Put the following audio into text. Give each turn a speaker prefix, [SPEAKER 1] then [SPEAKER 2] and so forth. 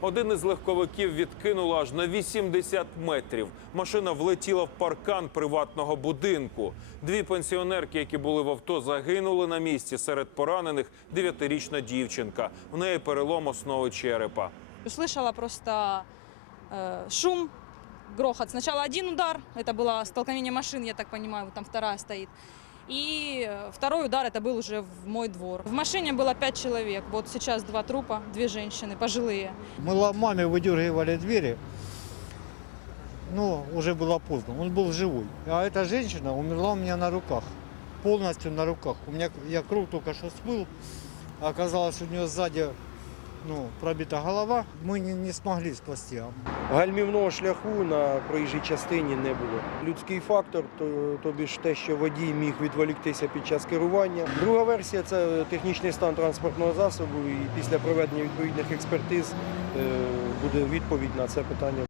[SPEAKER 1] Один із легковиків відкинуло аж на 80 метрів. Машина влетіла в паркан приватного будинку. Дві пенсіонерки, які були в авто, загинули на місці. Серед поранених дев'ятирічна дівчинка. В неї перелом основи черепа.
[SPEAKER 2] Услышала просто э, шум, грохот. Сначала один удар, это было столкновение машин, я так понимаю, вот там вторая стоит. И э, второй удар, это был уже в мой двор. В машине было пять человек, вот сейчас два трупа, две женщины, пожилые.
[SPEAKER 3] Мы ла- маме выдергивали двери, но уже было поздно, он был живой. А эта женщина умерла у меня на руках, полностью на руках. У меня я кровь только что смыл, а оказалось у нее сзади ну, пробита голова. ми не, не змогли спасти.
[SPEAKER 4] Гальмівного шляху на проїжджій частині не було. Людський фактор, то, тобі ж те, що водій міг відволіктися під час керування. Друга версія це технічний стан транспортного засобу, і після проведення відповідних експертиз е, буде відповідь на це питання.